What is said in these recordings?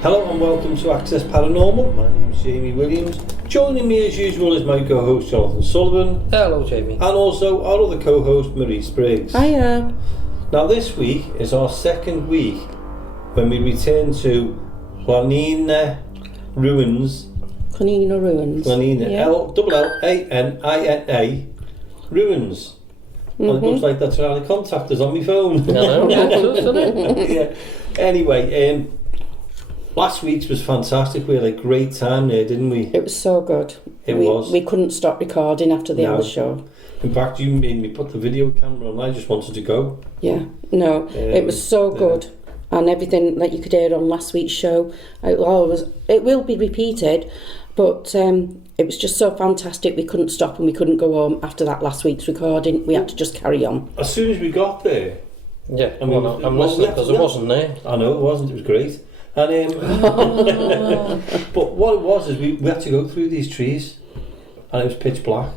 Hello and welcome to Access Paranormal. My name is Jamie Williams. Joining me as usual is my co-host Jonathan Sullivan. Hello, Jamie. And also our other co-host Marie Spriggs. Hiya. Now this week is our second week when we return to Llanina Ruins. Llanina Ruins. Llanina, Yeah. Llanina Ruins. Well, it looks like that's trying to contact us on my phone. Hello, doesn't it? Yeah. Anyway, last week's was fantastic. We had a great time there, didn't we? It was so good. It was. We couldn't stop recording after the No. other show. In fact, you made me put the video camera on. I just wanted to go. Yeah. No, it was so good. And everything that you could hear on last week's show, it will be repeated, but it was just so fantastic. We couldn't stop and we couldn't go home after that last week's recording. We had to just carry on. As soon as we got there, Yeah, I'm listening because I wasn't there. I know it wasn't. It was great. And but what it was is we had to go through these trees, and it was pitch black.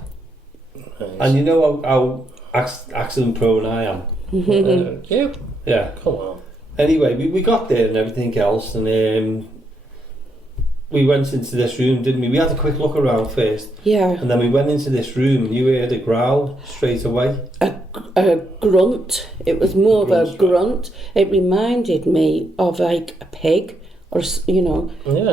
Nice. And you know how accident prone I am. You? Yeah. Come on. Anyway, we got there and everything else, and we went into this room, didn't we? We had a quick look around first, Yeah. and then we went into this room, and you heard a growl straight away. A grunt. It was more of a grunt. It reminded me of like a pig, or Yeah.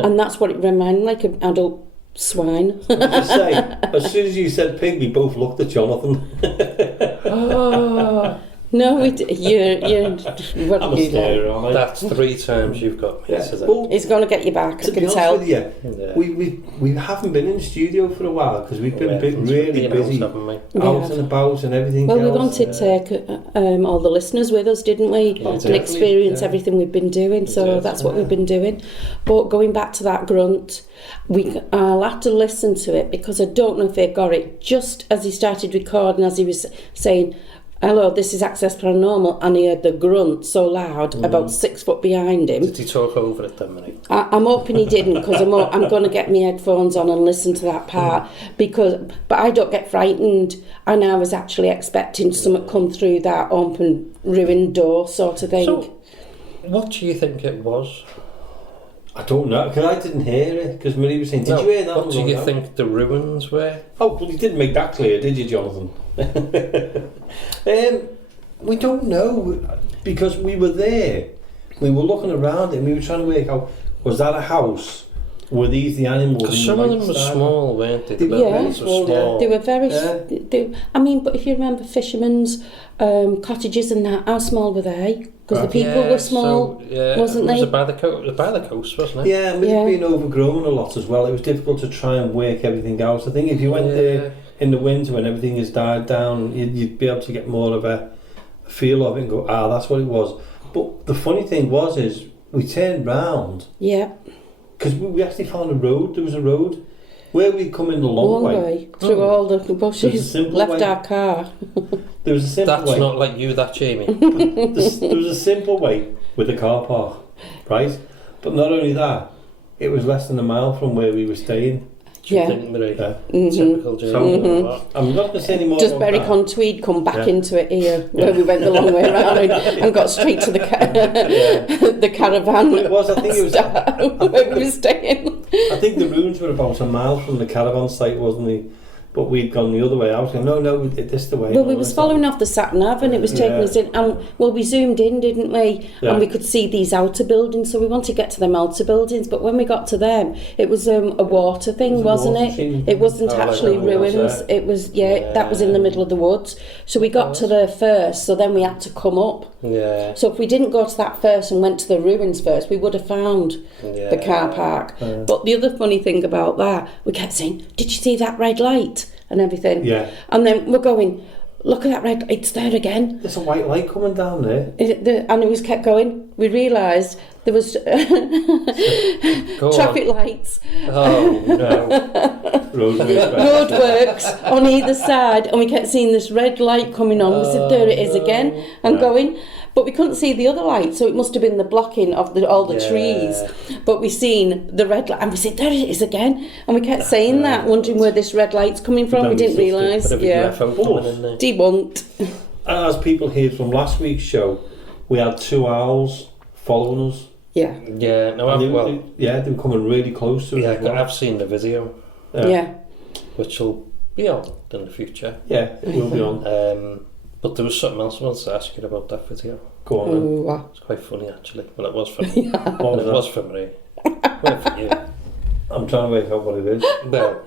and that's what it reminded, like an adult swine. As I say, as soon as you said pig, we both looked at Jonathan. Oh. No, you're what I'm are a you starer, like? aren't I? That's 3 times you've got me today. Well, He's going to get you back, to I be can honest tell. with you, Yeah. we haven't been in the studio for a while because we've been really busy haven't we? out and about and everything Well, else. we wanted to take all the listeners with us, didn't we? Yeah, and definitely, experience yeah. everything we've been doing, so did, that's what we've been doing. But going back to that grunt, I'll have to listen to it because I don't know if he got it. Just as he started recording, as he was saying, "Hello, this is Access Paranormal," and he heard the grunt so loud, about 6 foot behind him. Did he talk over it then, Marie? I'm hoping he didn't, because I'm going to get my headphones on and listen to that part, but I don't get frightened, and I was actually expecting something come through that open ruined door sort of thing. So, what do you think it was? I don't know, because I didn't hear it, because Marie was saying, did you hear that? What do you think the ruins were? Oh, well, you didn't make that clear, did you, Jonathan? We don't know, because we were there. We were looking around and we were trying to work out, was that a house? Were these the animals? Because some of them were small, weren't they? The Yeah. buildings were small. They were very... Yeah. I mean, but if you remember fishermen's cottages and that, how small were they? Because the people were small, wasn't was they? it by the coast, wasn't it? Yeah, and it had been overgrown a lot as well. It was difficult to try and work everything out. I think if you went there in the winter when everything has died down, you'd be able to get more of a feel of it and go, that's what it was. But the funny thing is we turned round. Yeah. Because we actually found a road. There was a road where we'd come in the long way. Through all the bushes, left way. our car. There was a simple way. That's not like you, that, Jamie. There was a simple way with a car park, right? But not only that, it was less than a mile from where we were staying. Do you think, Marie? Yeah. Typical Jamie. So, I'm not going to say any more Just about Berry that. Con Tweed come back into it here, where we went the long way around and got straight to the the caravan. But it was, I think it was... where we were staying. I think the ruins were about a mile from the caravan site, wasn't they? But we'd gone the other way. I was going, no, this is the way. Well, we was following off the sat-nav and it was taking us in. And, well, we zoomed in, didn't we? Yeah. And we could see these outer buildings, so we wanted to get to them outer buildings. But when we got to them, it was a water thing, wasn't it? It wasn't actually ruins. It was, that was in the middle of the woods. So we got to there first, so then we had to come up. Yeah. So if we didn't go to that first and went to the ruins first, we would have found the car park. But the other funny thing about that, we kept saying, "Did you see that red light?" and everything. Yeah. And then we're going, "Look at that red, it's there again." There's a white light coming down there. And it was kept going. We realised there was traffic lights, Oh, no. roadworks on either side, and we kept seeing this red light coming on. We said, "There it is again," and going. But we couldn't see the other light, so it must have been the blocking of all the trees. But we seen the red light, and we said, "There it is again." And we kept saying that, wondering where this red light's coming from. We didn't realise. Debunked. And as people heard from last week's show, we had 2 owls following us. Yeah. Yeah, no, And I've they were coming really close to us. yeah, as well. I've seen the video, Yeah. which will be on in the future. Yeah, it will be on. But there was something else I wanted to ask you about that video. Go on then. Ooh, It's quite funny actually. Well, it was for me. What was It that? was for me. Well, for you. I'm trying to work out what it is. Well,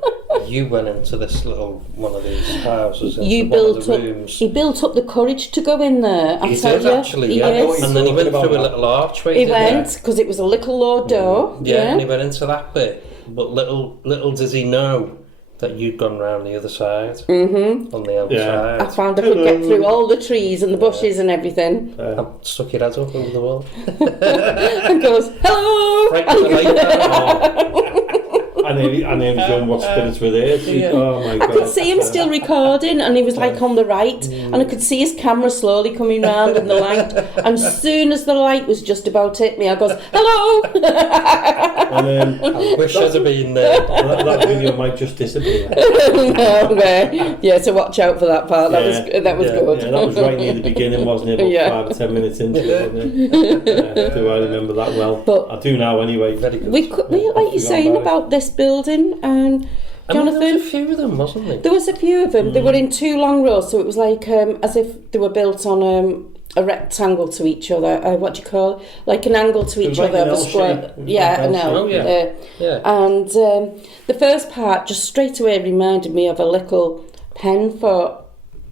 you went into this little one of these houses. Into You one built of the up. rooms. He built up the courage to go in there. I He tell did you, actually, he yeah. is. And then he went Talking through a about little archway. He didn't went because it was a little low door. Yeah, and he went into that bit. But little did he know that you'd gone round the other side, on the outside. I found I could get through all the trees and the bushes and everything. And stuck your head up over the wall. And goes, hello. Right to the light there. I nearly going, what spirits were there? Yeah. Oh my God. I could see him still recording, and he was like on the right, and I could see his camera slowly coming round in the light. And as soon as the light was just about to hit me, I goes, hello. And I wish I'd have been there. that video might just disappear. No way. Yeah, so watch out for that part. That was good. Yeah, that was right near the beginning, wasn't it? About Yeah. 5 or 10 minutes into it, wasn't it? Yeah, do I remember that well? But I do now anyway. Very good. we like you forgot saying about it. about this building, and I mean, there Jonathan. was a few of them, wasn't there? There was a few of them. They were in two long rows, so it was like as if they were built on a rectangle to each other. What do you call it? Like an angle to It each was like other an of a L square. shape. It was Yeah, like an L L. shape. Oh, yeah. Yeah. And the first part just straight away reminded me of a little pen for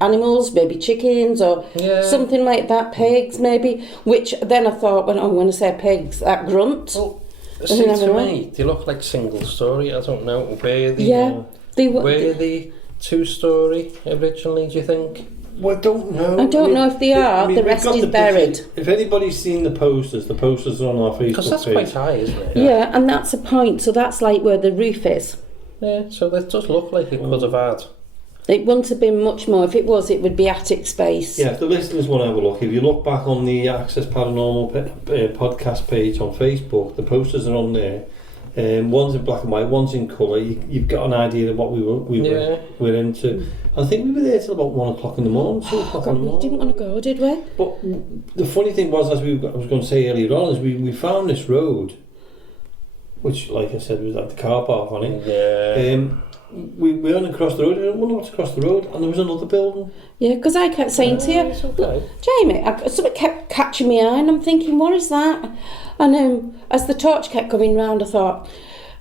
animals, maybe chickens or Yeah. something like that, pigs maybe. Which then I thought, when I say pigs, that grunt. Well, see, never to know. me, they look like single story. I don't know. Were They were. they 2-story originally, do you think? Well, I don't know. I don't know if they are. The we've rest got is the buried. If anybody's seen the posters are on our Because Facebook that's page. quite high, isn't it? Yeah, and that's a point. So that's like where the roof is. Yeah, so that does look like it could have had. It wouldn't have been much more. If it was, it would be attic space. Yeah, if the listeners want to have a look, if you look back on the Access Paranormal podcast page on Facebook, the posters are on there. One's in black and white, one's in colour. You've got an idea of what we were into. I think we were there till about 1 o'clock in the morning, 2 o'clock in the We morning. didn't want to go, did we? But the funny thing was, as I was going to say earlier on, is we found this road, which, like I said, was like the car park on it. Yeah. We went across the road. I didn't know what's across the road, and there was another building. Yeah, because I kept saying to you, It's okay. Jamie, something kept catching my eye, and I'm thinking, what is that? And as the torch kept going round, I thought,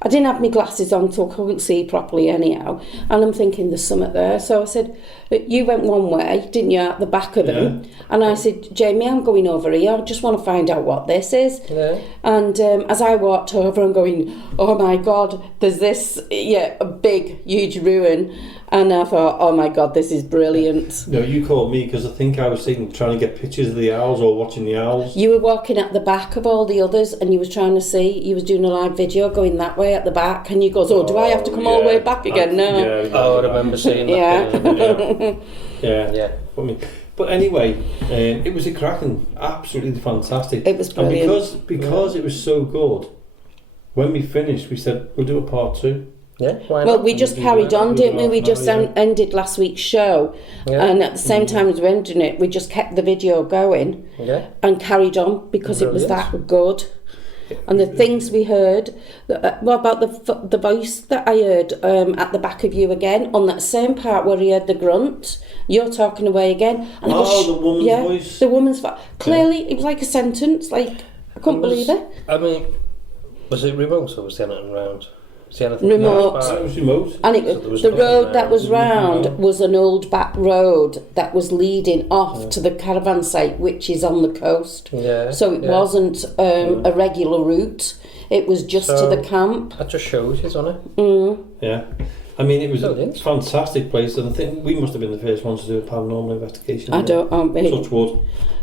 I didn't have my glasses on, so I couldn't see properly anyhow. And I'm thinking, there's something there. So I said, you went one way, didn't you, at the back of them? And I said, Jamie, I'm going over here. I just want to find out what this is. Yeah. And as I walked over, I'm going, oh my God, there's this, a big, huge ruin. And I thought, oh my God, this is brilliant. No, you called me because I think I was sitting trying to get pictures of the owls or watching the owls. You were walking at the back of all the others, and you was trying to see. You was doing a live video going that way at the back, and you goes, "Oh, do I have to come all the way back again?" No. Yeah, Oh, I remember seeing that. Yeah. Yeah. Yeah. But anyway, it was a cracking, absolutely fantastic. It was brilliant. And because it was so good, when we finished, we said we'll do a part 2. Yeah. Why Well, not? we just carried on, didn't we? We just ended last week's show, Yeah. and at the same time as we ended it, we just kept the video going Yeah. and carried on because it was Brilliant. that good. And the things we heard, what about the voice that I heard at the back of you again on that same part where he heard the grunt? You're talking away again. And The woman's voice. The woman's voice. Clearly, it was like a sentence. Like I couldn't believe it. I mean, was it remote or was there anything round? Was there anything Remote. close by? It was remote. And So there was the nothing road that round. was round was an old back road that was leading off to the caravan site, which is on the coast. Yeah. So it yeah. wasn't a regular route. It was just to So- the camp. That just shows you, doesn't it? Yeah. I mean, it was Brilliant. a fantastic place, and I think we must have been the first ones to do a paranormal investigation. I don't know. Touch wood.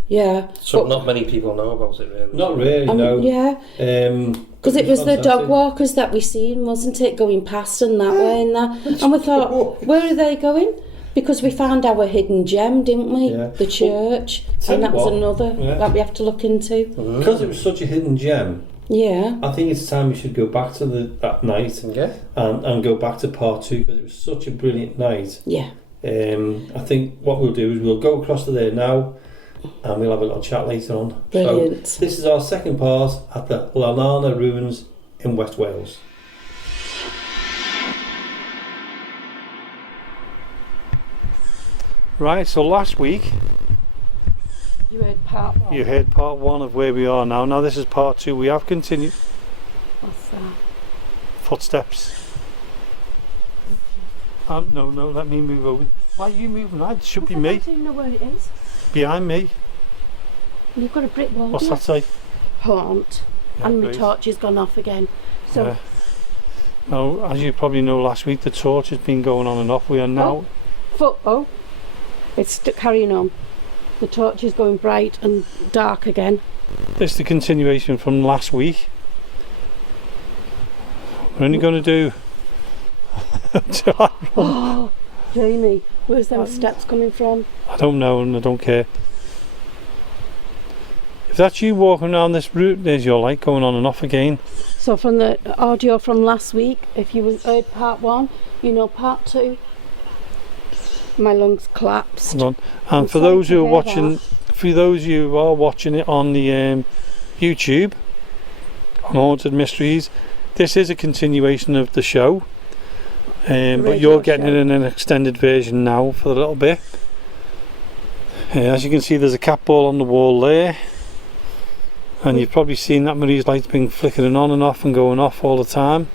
Yeah. So But- not many people know about it, really. Not really, no. Yeah. Because it was the fantastic. dog walkers that we seen, wasn't it, going past and that way and that. And we thought, where are they going? Because we found our hidden gem, didn't we? Yeah. The church. Tell And you that's what, another yeah. that we have to look into. Because it was such a hidden gem, Yeah. I think it's time we should go back to that night Yeah. and go back to part 2 because it was such a brilliant night. Yeah. I think what we'll do is we'll go across to there now. and we'll have a little chat later on. Brilliant. So this is our second part at the Llanina Ruins in West Wales. Right, so last week You heard part 1. you heard part 1 of where we are now. Now this is part 2. We have continued. What's that? Footsteps. No, let me move over. Why are you moving? It should be me. I don't even know where it is. Behind me. You've got a brick wall. What's that say? Haunt. Yeah, And my great. torch has gone off again. So Yeah. Now, as you probably know, last week the torch has been going on and off. We are now. It's carrying on. The torch is going bright and dark again. It's the continuation from last week. We're only going to do. Until I run. Oh, Jamie, where's them steps coming from? I don't know and I don't care. If that's you walking around this route, there's your light going on and off again. So from the audio from last week, if you heard part 1, you know part 2. My lungs collapsed. Hold on. And for those who are watching, it on the YouTube, on Haunted Mysteries, this is a continuation of the show. But you're getting it in an extended version now for a little bit. As you can see, there's a cat ball on the wall there, and you've probably seen that Marie's light's been flickering on and off and going off all the time.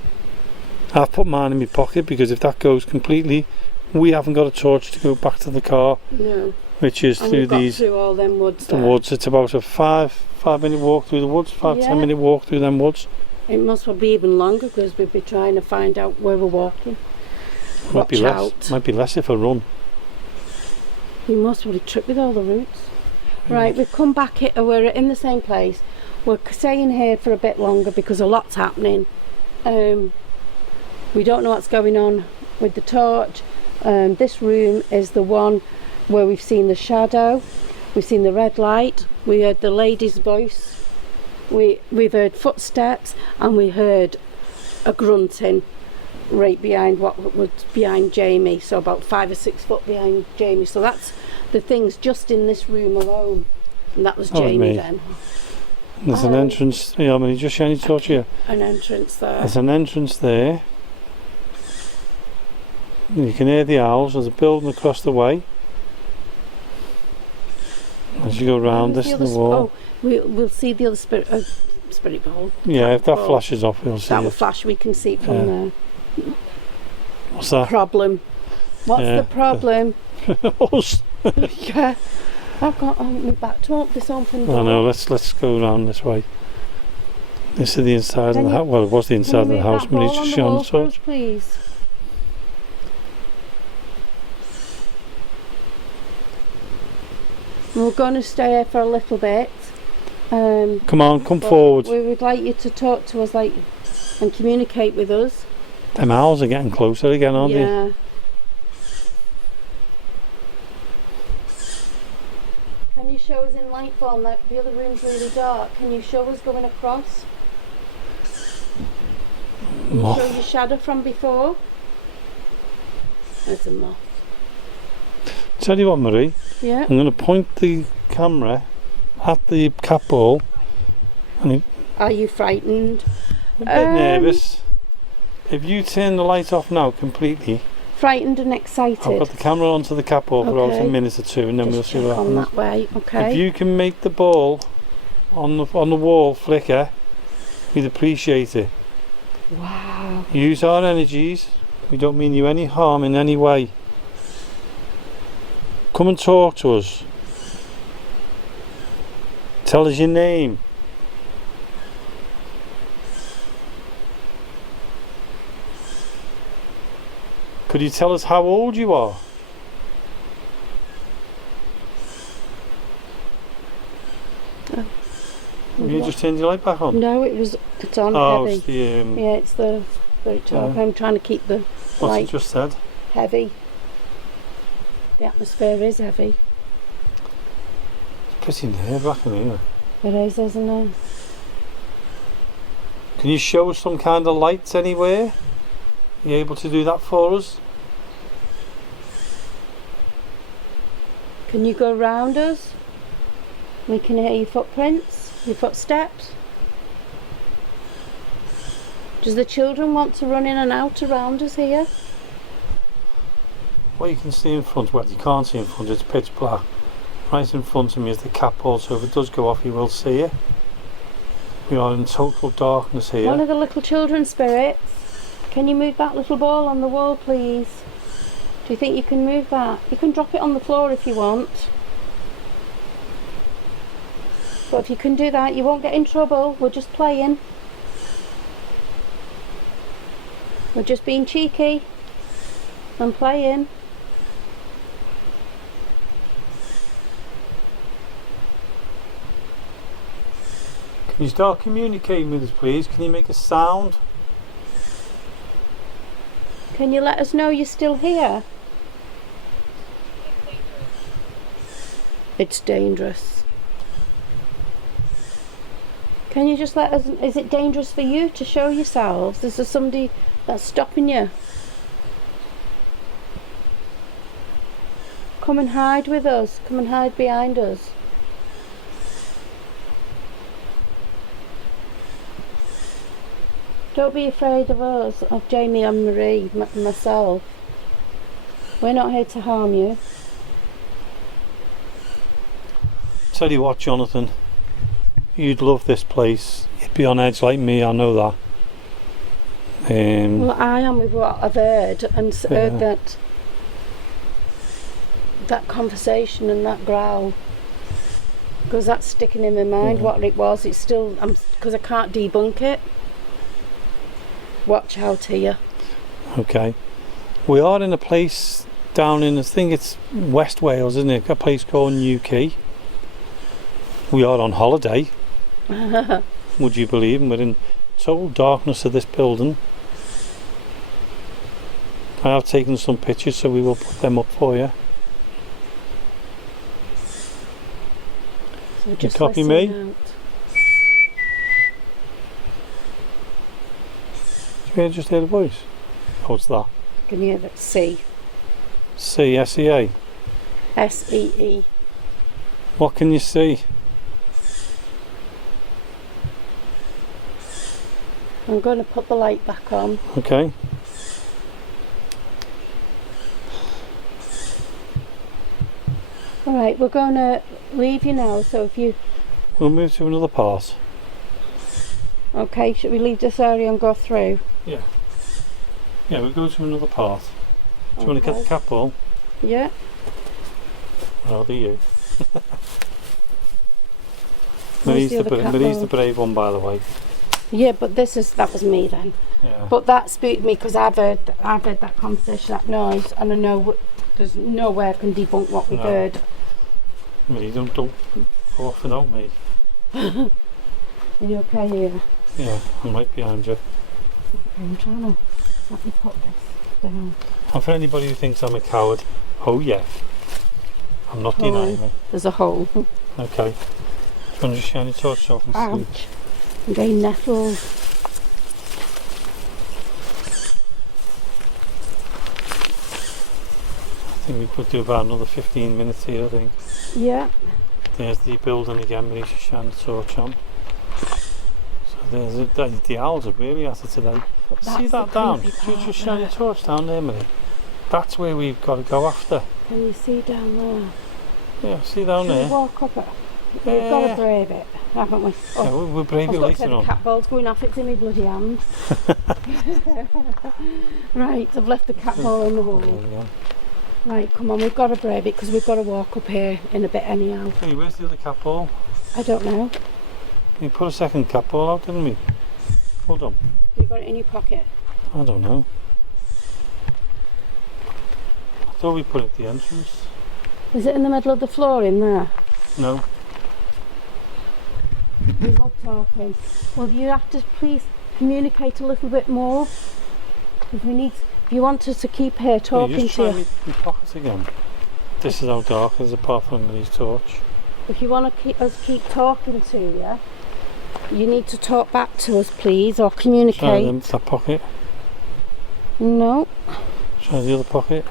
I've put mine in my pocket because if that goes completely, we haven't got a torch to go back to the car. No. Which is And through we've got these through all them woods. the woods. It's about a 5-minute walk through the woods, 10-minute walk through them woods. It must well be even longer because we'll be trying to find out where we're walking. Might be less. Might be less if I run. You must really trip with all the routes. Right, we've come back here. We're in the same place. We're staying here for a bit longer because a lot's happening. We don't know what's going on with the torch. This room is the one where we've seen the shadow. We've seen the red light. We heard the lady's voice. We've heard footsteps, and we heard a grunting right behind what was behind Jamie, so about 5 or 6 foot behind Jamie. So that's the things just in this room alone, and that was Jamie then. There's an entrance. Yeah, I mean, just shiny torch here. An entrance there. There's an entrance there. You can hear the owls. There's a building across the way. As you go round this the wall. Oh, we'll see the other spirit bowl. Yeah, if that flashes off, we'll see that it. will flash. We can see it from there. What's that? Problem. What's the problem? Us. Yeah. I've got my back to open this open door. I know. Let's go around this way. This is the inside of the house. Well, it was the inside of the house. But it's just shone the torch. Please. We're going to stay here for a little bit. Come on, come forward. We would like you to talk to us, and communicate with us. Them owls are getting closer again, aren't they? Yeah. Can you show us in light form that the other room's really dark? Can you show us going across? Can you show your shadow from before? There's a moth. Tell you what, Marie. Yeah. I'm going to point the camera at the cat ball. And Are you frightened? a bit nervous. If you turn the light off now completely, Frightened and excited. I've got the camera onto the cat ball for about a minute or two, and then Just we'll see what on happens. that way. Okay. If you can make the ball on the wall flicker, we'd appreciate it. Wow. Use our energies. We don't mean you any harm in any way. Come and talk to us. Tell us your name. Could you tell us how old you are? Have you just turned your light back on? No, it's on heavy. It's the Yeah, it's the very top. I'm trying to keep the what's light it just said? heavy. The atmosphere is heavy. It's pretty nerve-wracking here. It is, isn't it? Can you show us some kind of lights anywhere? Are you able to do that for us? Can you go round us? We can hear your footprints, your footsteps. Does the children want to run in and out around us here? What you can see in front, well, you can't see in front, it's pitch black. Right in front of me is the cap hole, so if it does go off, you will see it. We are in total darkness here. One of the little children spirits. Can you move that little ball on the wall, please? Do you think you can move that? You can drop it on the floor if you want. But if you can do that, you won't get in trouble. We're just playing. We're just being cheeky and playing. Can you start communicating with us, please? Can you make a sound? Can you let us know you're still here? It's dangerous. Can you just let us... Is it dangerous for you to show yourselves? Is there somebody that's stopping you? Come and hide with us. Come and hide behind us. Don't be afraid of us, of Jamie and Marie, myself. We're not here to harm you. Tell you what, Jonathan, you'd love this place. You'd be on edge like me, I know that. Well, I am with what I've heard, and heard that conversation and that growl, because that's sticking in my mind. What it was, it's still, because I can't debunk it. Watch out here. Okay. We are in a place down in, I think it's West Wales, isn't it? A place called Quay. We are on holiday. Would you believe? And we're in total darkness of this building. I have taken some pictures, so we will put them up for you. So You copy me? out. Did you just hear the voice? What's that? Can you hear that? C. C, S-E-A. S-E-E. What can you see? I'm going to put the light back on. Okay. Alright, we're going to leave you now, so if you... We'll move to another part. Okay, should we leave this area and go through? Yeah. Yeah, we'll go to another part. Do you want to get the cap ball? Yeah. Rather you. Where's Marie's the other cat the ball? brave one, by the way. Yeah, but that was me then. Yeah. But that spooked me because I've heard that conversation, that noise, and I know there's no way I can debunk what we've heard. Marie, don't go off without me. Are you okay here? Yeah, I'm right behind you. I'm trying to let me put this down. And for anybody who thinks I'm a coward, oh yeah, I'm not denying it. There's a hole. Okay. Do you want to just shine your torch off and see? Ouch. I'm getting nettled. I think we could do about another 15 minutes here, I think. Yeah. There's the building again, Marie, just shine the torch on. So there's the owls are really at it today. See that down? Just shine your torch down there, Marie. That's where we've got to go after. Can you see down there? Yeah, see down Should there? we walk up it? We've got to brave it, haven't we? Oh, Yeah, we'll brave it I've got to say later the on. cat ball's going off, it's in my bloody hand. Right, I've left the cat ball on the wall. There we go. Right, come on, we've got to brave it because we've got to walk up here in a bit anyhow. Hey, where's the other cat ball? I don't know. We put a second cat ball out, didn't we? Hold on. You got it in your pocket? I don't know. I thought we put it at the entrance. Is it in the middle of the floor in there? No. We love talking. Well, you have to please communicate a little bit more. If we need, if you want us to keep here talking Just to try you. my pockets again. This is how dark it is apart from Marie's torch. If you want to keep talking to you, you need to talk back to us, please, or Try communicate. that pocket. No. Try the other pocket.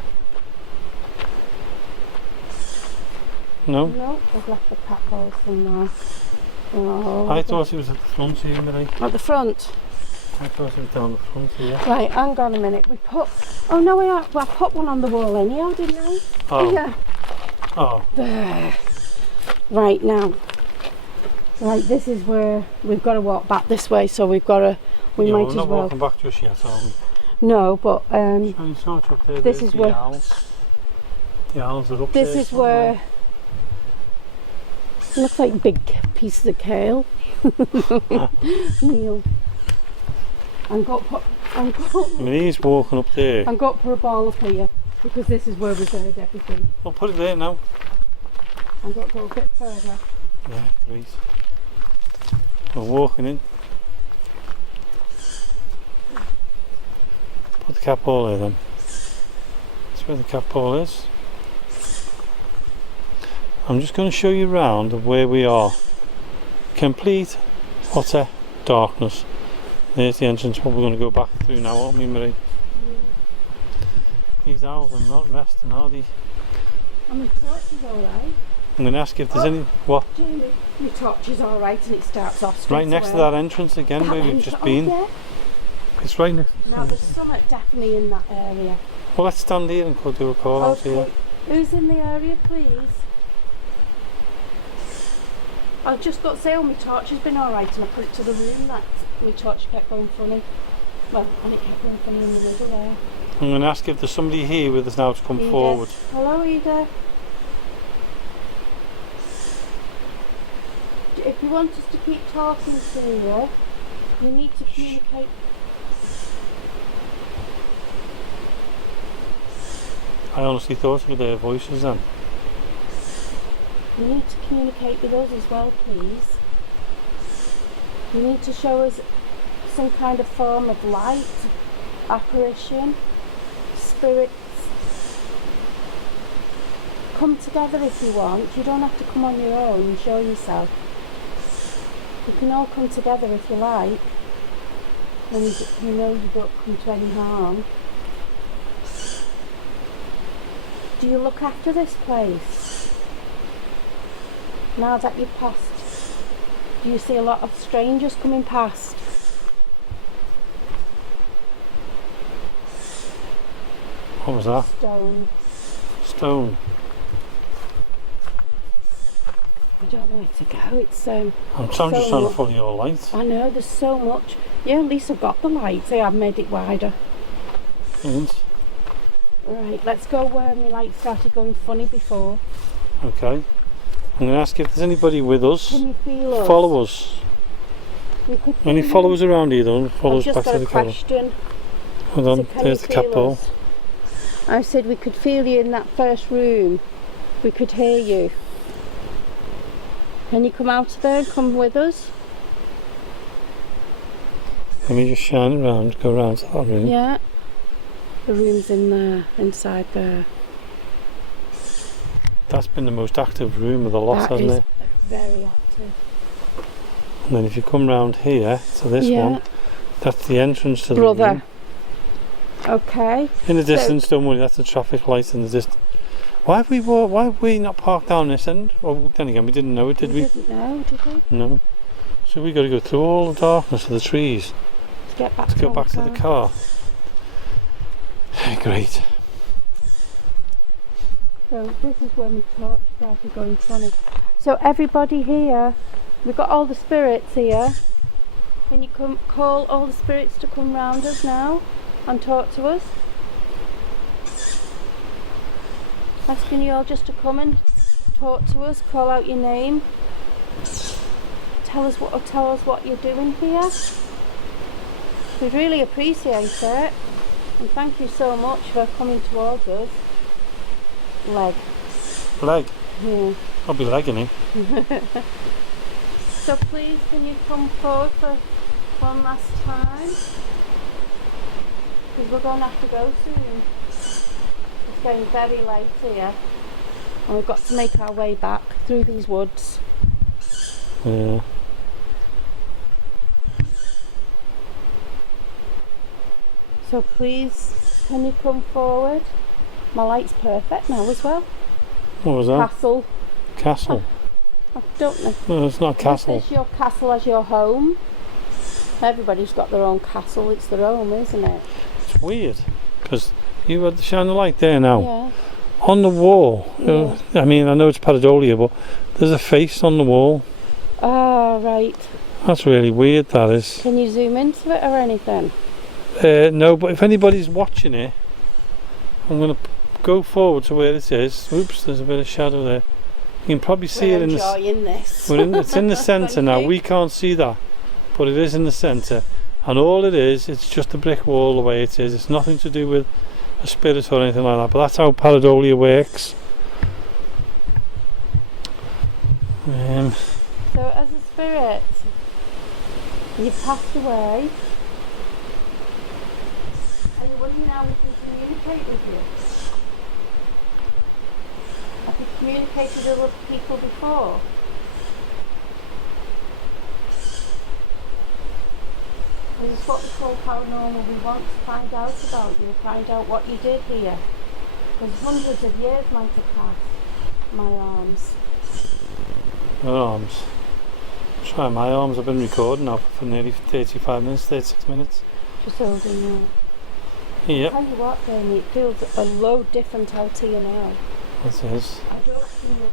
No? No, I've left the cat ball somewhere. Oh, I thought it was at the front here, Marie. at the front. I thought it was down the front here. Right, hang on a minute. We put... Oh, no, I put one on the wall anyhow, didn't I? Oh. Yeah. Oh. There. Right, now. Right, this is where we've got to walk back this way, so we've got to... We might we're as not well... walking back just yet, are we? No, but... Shiny torch up there. This is the where... owls. The owls are up there. This is where... It looks like big pieces of kale. Neil. I'm got Marie's walking up there. I'm got to put a ball up here because this is where we heard everything. I'll put it there now. I've got to go a bit further. Yeah, great. We're walking in. Put the cat ball there then. That's where the cat ball is. I'm just going to show you around of where we are. Complete, utter darkness. There's the entrance, what we're going to go back through now, aren't we, Marie? These owls are not resting, are they? And the torch is alright. I'm going to ask if there's any... What? Jamie, your torch is alright and it starts off straight Right next away. to that entrance again, where we've just been. Yeah. It's right next. Now there's something definitely in that area. Well, let's stand here and go do a call out here. Who's in the area, please? I've just got to say, my torch has been alright and I put it to the room that my torch kept going funny. Well, and it kept going funny in the middle there. I'm going to ask if there's somebody here with us now to come Ida. forward. Hello, Ida. If you want us to keep talking to you, you need to communicate. I honestly thought it were their voices then. You need to communicate with us as well, please. You need to show us some kind of form of light, apparition, spirits. Come together if you want. You don't have to come on your own and show yourself. You can all come together if you like. And you know you don't come to any harm. Do you look after this place? Now that you've passed, do you see a lot of strangers coming past? What was that? Stone. Stone. I don't know where to go. It's I'm just so trying to much. follow your light. I know there's so much. Yeah, at least I've got the lights. I've made it wider. And, Right, let's go where my light started going funny before. okay. I'm going to ask if there's anybody with us. Can you feel us? Follow us. We could Any feel followers around here though? Follow I've us just back got to a the car. question. Hold on, So can there's you the cat feel ball. us? I said we could feel you in that first room. We could hear you. Can you come out of there and come with us? Let me just shine it round, go round to that room. Yeah. The room's in there, inside there. That's been the most active room of the lot, That hasn't is it? very active. And then if you come round here to this one, that's the entrance to the room. Brother. Okay. In the distance, don't worry, that's the traffic light in the distance. Why have we not parked down this end? Well, then again, we didn't know it, did we? Didn't know, did we? No. So we got to go through all the darkness of the trees To get back to go back to the car. Great. So this is when my torch started going funny. So everybody here, we've got all the spirits here. Can you come call all the spirits to come round us now and talk to us? Asking you all just to come and talk to us, call out your name. Tell us what you're doing here. We really appreciate it. And thank you so much for coming towards us. Leg. Leg? Yeah. I'll be legging him. So please, can you come forward for one last time? Because we're going to have to go soon. It's getting very late here. And we've got to make our way back through these woods. Yeah. So please, can you come forward? My light's perfect now as well. What was that? Castle. castle. I don't know. No, it's not a castle. This is your castle as your home. Everybody's got their own castle. It's their home, isn't it? It's weird because you had the shining light there now. Yeah. On the wall. Yeah. I mean, I know it's pareidolia, but there's a face on the wall. Ah, right. That's really weird, that is. Can you zoom into it or anything? No, but if anybody's watching it, I'm going to go forward to where it is. Oops, there's a bit of shadow there. You can probably see it in enjoying this. it's in the centre now. We can't see that, but it is in the centre. And all it is, it's just a brick wall the way it is. It's nothing to do with a spirit or anything like that. But that's how pareidolia works. So as a spirit, you passed away. Are you wondering how we can communicate with you? Have you communicated with other people before? This is what we call paranormal. We want to find out about you, find out what you did here. Because hundreds of years might have passed. My arms. Your arms. Try my arms. I've been recording now for nearly 35 minutes, 36 minutes. Just holding that. Yep. Tell you what, Jamie, it feels a load different out here now. It is. I don't feel the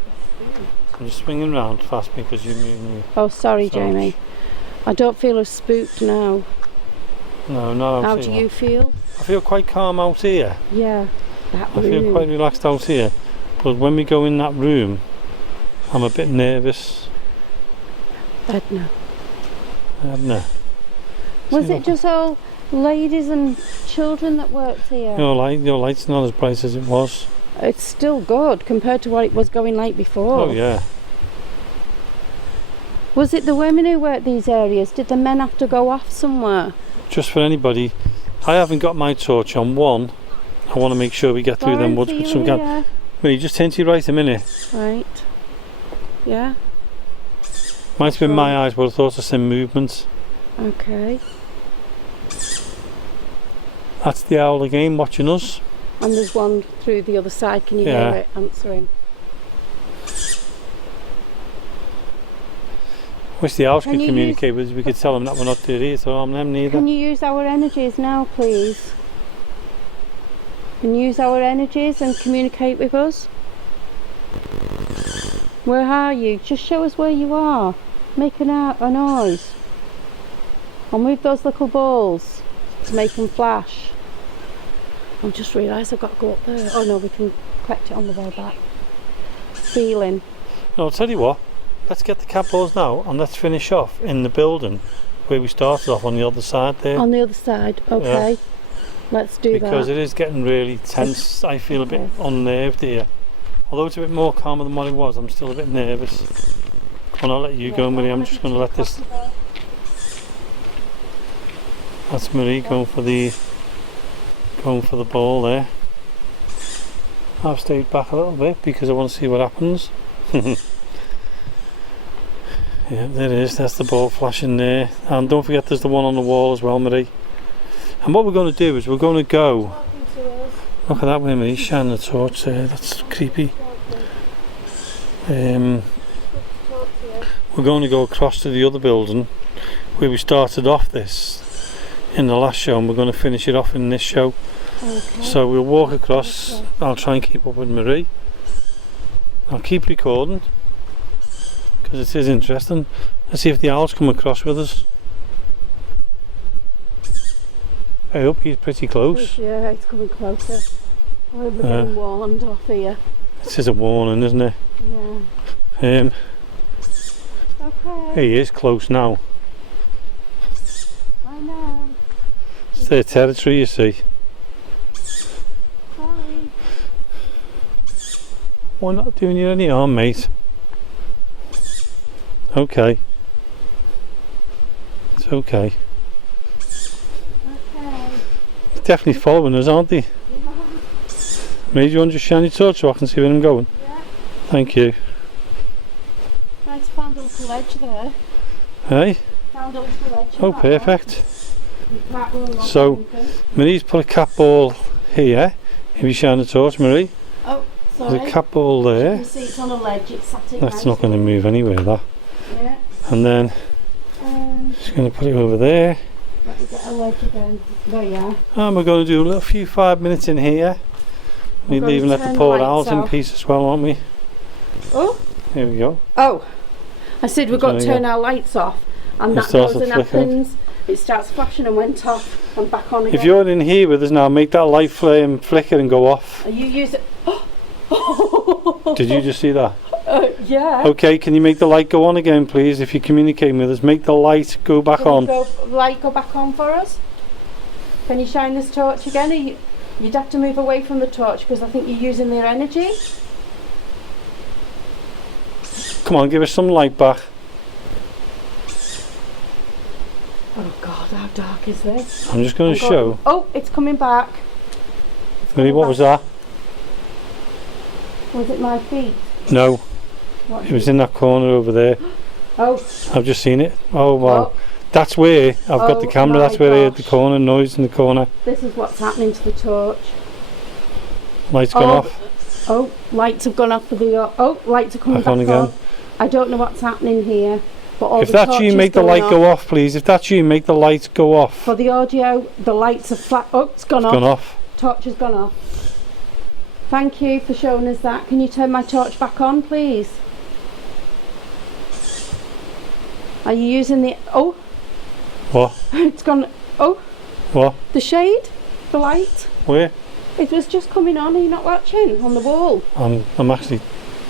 spook. I'm just swinging round fast because you're moving you. Oh, sorry, Jamie. I don't feel as spooked now. No, no. How do you feel? I feel quite calm out here. Yeah, that I feel room. quite relaxed out here. But when we go in that room, I'm a bit nervous. Edna. Edna. Was it just all ladies and children that worked here? Your light's not as bright as it was. It's still good compared to what it was going like before. Oh yeah. Was it the women who worked these areas? Did the men have to go off somewhere? Just for anybody. I haven't got my torch on. One, I want to make sure we get through them woods with some gas. Will you just turn to your right a minute? Right. Yeah. Might have been my eyes, but I thought I seen movement. Okay. That's the owl again watching us. And there's one through the other side. Can you hear it answering? Wish the owls could communicate with us. We could tell them that we're not doing it, so I'm them neither. Can you use our energies now, please? Can you use our energies and communicate with us? Where are you? Just show us where you are. Make a noise. I'll move those little balls to make them flash. I've just realised I've got to go up there. Oh no, we can collect it on the way back. Feeling. No, I'll tell you what. Let's get the cat balls now and let's finish off in the building where we started off on the other side there. On the other side, okay. Yeah. Let's do that. Because it is getting really tense. I feel a bit unnerved here. Although it's a bit more calmer than what it was, I'm still a bit nervous. And I'll let you go, Marie. I'm just going to let this. That's Marie going for the ball there. I've stayed back a little bit because I want to see what happens. Yeah, there it is. That's the ball flashing there. And don't forget there's the one on the wall as well, Marie. And what we're going to do is we're going to go. Look at that way, Marie, shining the torch there. That's creepy. We're going to go across to the other building where we started off this in the last show, and we're going to finish it off in this show. Okay. So we'll walk across. I'll try and keep up with Marie. I'll keep recording because it is interesting. Let's see if the owls come across with us. I hope he's pretty close. Yeah, it's coming closer. We're getting warned off here. This is a warning, isn't it? Yeah. Okay. He is close now. I know. It's their territory, you see. Sorry. We're not doing you any harm, mate. Okay. It's okay. They're definitely following us, aren't they? Maybe you want to just shine your torch so I can see where I'm going? Yeah. Thank you. Nice, found a little ledge there. Hey? Found a little ledge. Oh, perfect. So, Marie's put a cat ball here. If you shine the torch, Marie. Oh, Sorry. There's a couple You there. can see it's on a ledge. It's sat in That's not going to move anywhere, that. Yeah. And then just going to put it over there. Let me get a ledge again. There you are. And we're going to do a little few 5 minutes in here. We're going leaving to at the turn the port lights out in off. peace as well, aren't we? Oh. Here we go. Oh. I said we've got to There you turn go. our lights off. And It that starts goes and to flicker. happens. It starts flashing and went off and back on again. If you're in here with us now, make that light flame flicker and go off. Are you using... Did you just see that? Yeah. Okay, can you make the light go on again, please? If you're communicating with us, make the light go back Can on. you light go back on for us? Can you shine this torch again? You'd have to move away from the torch because I think you're using their energy. Come on, give us some light back. Oh God, how dark is this? I'm just going to show. Oh, it's coming back. Maybe what was that? Was it my feet? No, What it was in that corner over there. Oh, I've just seen it. Oh wow. oh, That's where I've got the Oh camera. That's my where I heard the gosh. corner noise in the corner. this is what's happening to the torch. Lights gone Oh, off. Oh, lights have gone off for the... Oh, lights are coming Back on back again. on. I don't know what's happening here. But all If the that's you, torches make the going light go off, please. If that's you, make the lights go off. For the audio, the lights are flat. Oh, it's gone off. Gone off. Torch has gone off. Thank you for showing us that. Can you turn my torch back on, please? Are you using the... Oh, What? it's gone... Oh, What? the shade? The light? Where? It was just coming on. Are you not watching? On the wall. I'm actually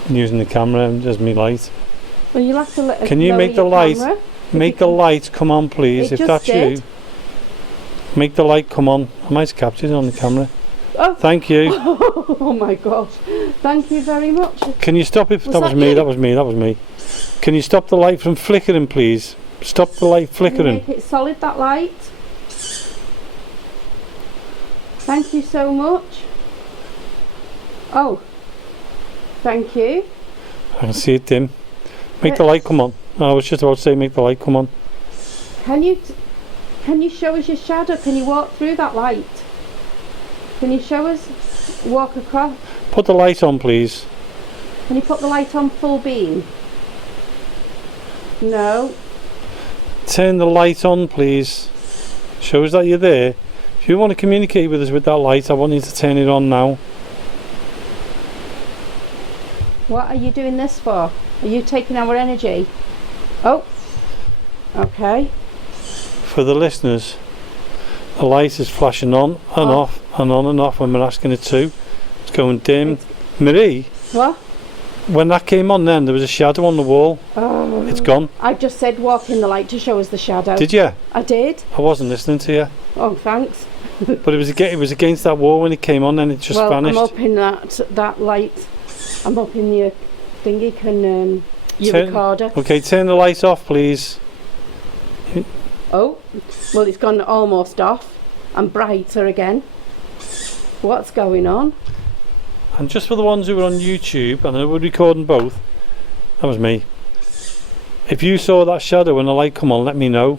using the camera as my light. Well, you'll have to let Can you lower make the your light? camera. Make the lights come on, please. It If just that's did. you, make the light come on. I might have captured it on the camera. Oh. Thank you. Oh my gosh. Thank you very much. Can you stop it? Was That was that me. you? That was me. That was me. Can you stop the light from flickering, please? Stop the light Can you flickering. make it solid, that light? Thank you so much. Oh. Thank you. I can see it dim. Make the light come on. I was just about to say, make the light come on. Can you show us your shadow? Can you walk through that light? Can you show us? Walk across. Put the light on, please. Can you put the light on full beam? No. Turn the light on, please. Show us that you're there. If you want to communicate with us with that light, I want you to turn it on now. What are you doing this for? Are you taking our energy? Oh. Okay. For the listeners, the light is flashing on and off and on and off when we're asking it to. It's going dim. Marie, What? when that came on then, there was a shadow on the wall. Oh. It's gone. I just said walk in the light to show us the shadow. Did you? I did. I wasn't listening to you. Oh, thanks. But it was against that wall when it came on and it just well, vanished. I'm up in that light. I'm up in your thingy, your Turn- recorder. Okay, turn the light off, please. Oh, well, it's gone almost off and brighter again. What's going on? And just for the ones who were on YouTube, and I know we're recording both, that was me. If you saw that shadow when the light come on, let me know.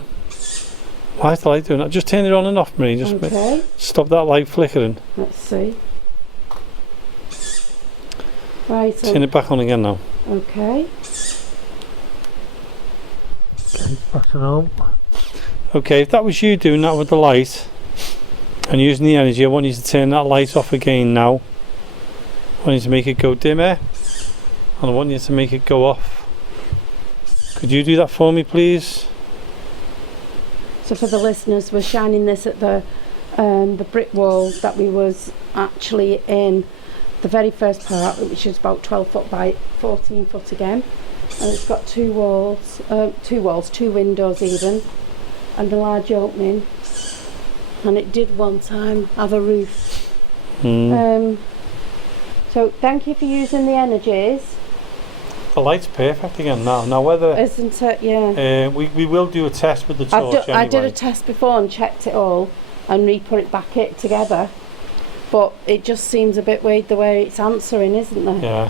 Why is the light doing that? Just turn it on and off, Marie. Just Okay, stop that light flickering. let's see. Right, Turn it back on again now. okay. Back to normal. Okay, if that was you doing that with the light and using the energy, I want you to turn that light off again now. I want you to make it go dimmer, and I want you to make it go off. Could you do that for me, please? So for the listeners, we're shining this at the brick wall that we was actually in the very first part, which is about 12 foot by 14 foot again, and it's got two windows even, and a large opening, and it did one time have a roof. So thank you for using the energies. The light's perfect again now. Now whether Isn't it? Yeah. we will do a test with the torch I did anyway. a test before and checked it all and re-put it back together, but it just seems a bit weird the way it's answering, isn't there? Yeah,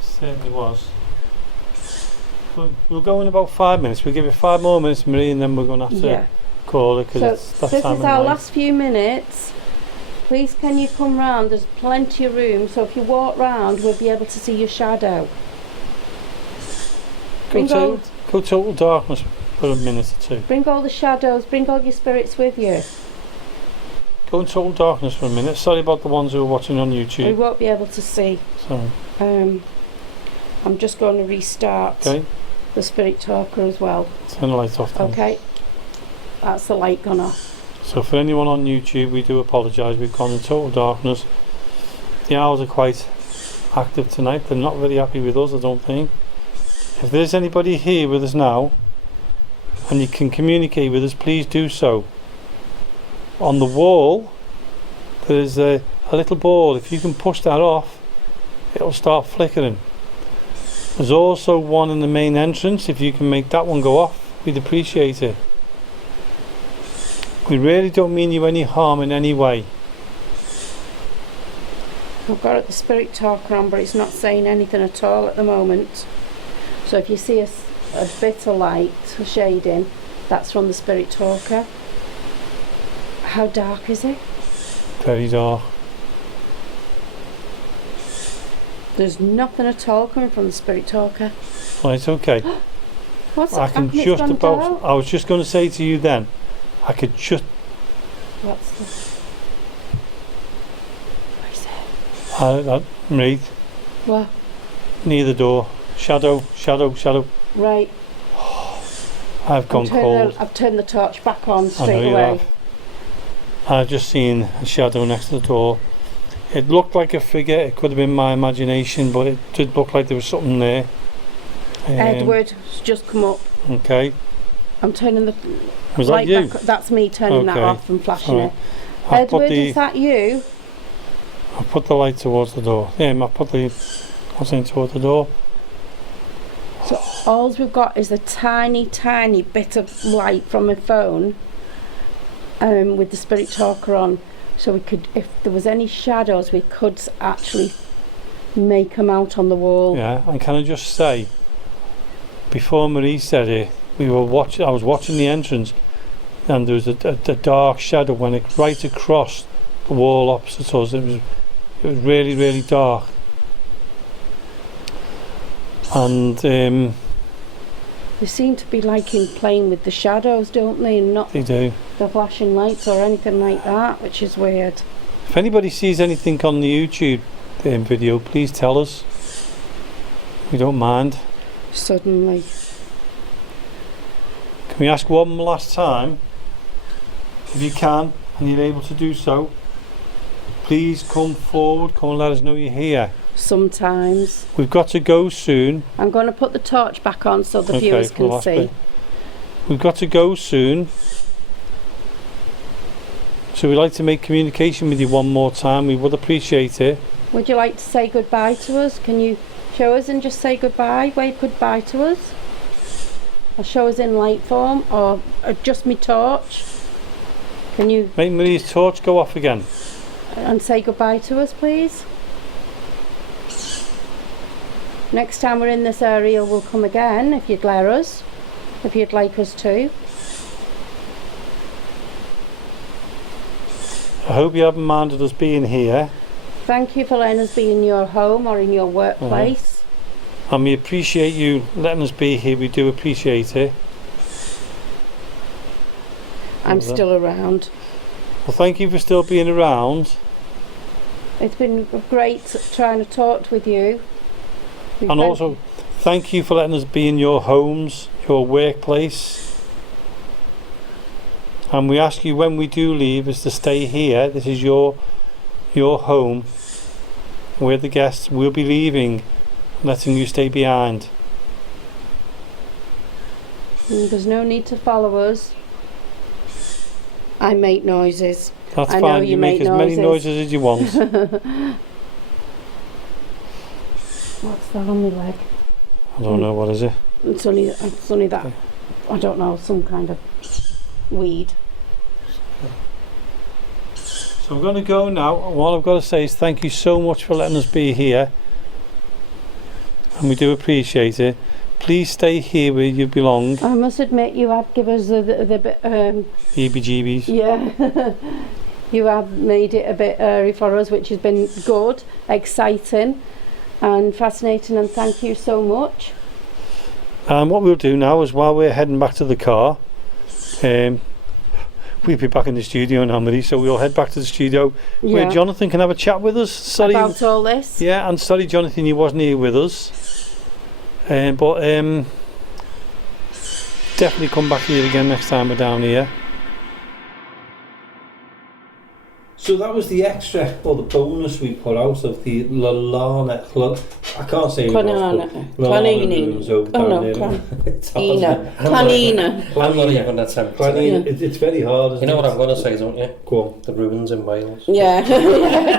certainly was. We'll go in about 5 minutes. We'll give it 5 more minutes, Marie, and then we're going to have to Yeah. call it because So it's that this time is of our night. last few minutes Please can you come round? There's plenty of room, so if you walk round, we'll be able to see your shadow. Go total darkness for a minute or two. Bring all the shadows, bring all your spirits with you. Go in total darkness for a minute. Sorry about the ones who are watching on We YouTube. won't be able to see. Sorry. I'm just going to restart the spirit talker as well. Turn the light off then. Okay, that's the light gone off. So for anyone on YouTube, we do apologise. We've gone in total darkness. The owls are quite active tonight. They're not very happy with us, I don't think. If there's anybody here with us now and you can communicate with us, please do so. On the wall there's a little board. If you can push that off, it'll start flickering. There's also one in the main entrance. If you can make that one go off, we'd appreciate it. We really don't mean you any harm in any way. I've got the spirit talker on, but it's not saying anything at all at the moment. So if you see a bit of light shading, that's from the spirit talker. How dark is it? Very dark. There's nothing at all coming from the spirit talker. Right, okay. What's I can just about. I was just going to say to you then, I could just. What's the? What is it? Right. What? Near the door. Shadow. Right. I've gone cold. I've turned the torch back on straight I know away. you have. I've just seen a shadow next to the door. It looked like a figure. It could have been my imagination, but it did look like there was something there. Edward's just come up. Okay. I'm turning the Was light that you? back. That's me turning that Okay. off and flashing Right. it. Edward, is that you? I put the light towards the door. Yeah, I put the thing towards the door. So all we've got is a tiny bit of light from my phone with the spirit talker on. So we could, if there was any shadows, we could actually make them out on the wall. Yeah, and can I just say, before Marie said it, I was watching the entrance, and there was a dark shadow when it right across the wall opposite us. It was really, really dark. And They seem to be playing with the shadows, don't they? And not they do. the flashing lights or anything like that, which is weird. If anybody sees anything on the YouTube video, please tell us. We don't mind. Suddenly. Can we ask one last time? If you can, and you're able to do so, please come forward, come and let us know you're here. Sometimes. We've got to go soon. I'm going to put the torch back on so the viewers can last see. bit. We've got to go soon. So we'd like to make communication with you one more time. We would appreciate it. Would you like to say goodbye to us? Can you show us and just say goodbye? Wave goodbye to us? Or show us in light form? Or just me torch? Can you... Make Marie's torch go off again. And say goodbye to us, please? Next time we're in this area, we'll come again if you'd let us. If you'd like us to. I hope you haven't minded us being here. Thank you for letting us be in your home or in your workplace. And we appreciate you letting us be here. We do appreciate it. I'm still around. Well, thank you for still being around. It's been great trying to talk with you. And also, thank you for letting us be in your homes, your workplace. And we ask you when we do leave is to stay here. This is your home. We're the guests. We'll be leaving, letting you stay behind. There's no need to follow us. I make noises. That's I fine. know You make as many noises as you want. What's that on my leg? I don't know, what is it? It's only that. I don't know, some kind of weed. So I'm going to go now. And what I've got to say is thank you so much for letting us be here. And we do appreciate it. Please stay here where you belong. I must admit, you have given us the bit. EBGBs. Yeah. You have made it a bit airy for us, which has been good, exciting and fascinating, and thank you so much. And what we'll do now is, while we're heading back to the car, we'll be back in the studio now, Marie, so we'll head back to the studio where Jonathan can have a chat with us. Sorry about all this. Yeah, and sorry Jonathan, you wasn't here with us. But definitely come back here again next time we're down here. So that was the extra, or the bonus we put out of the Llanina. I can't say Llanina Ruins over down there. Llanina. I'm not even that tempted. It's very hard, isn't You know what it? I'm going to say, don't you? Go on. The ruins in Wales. Yeah.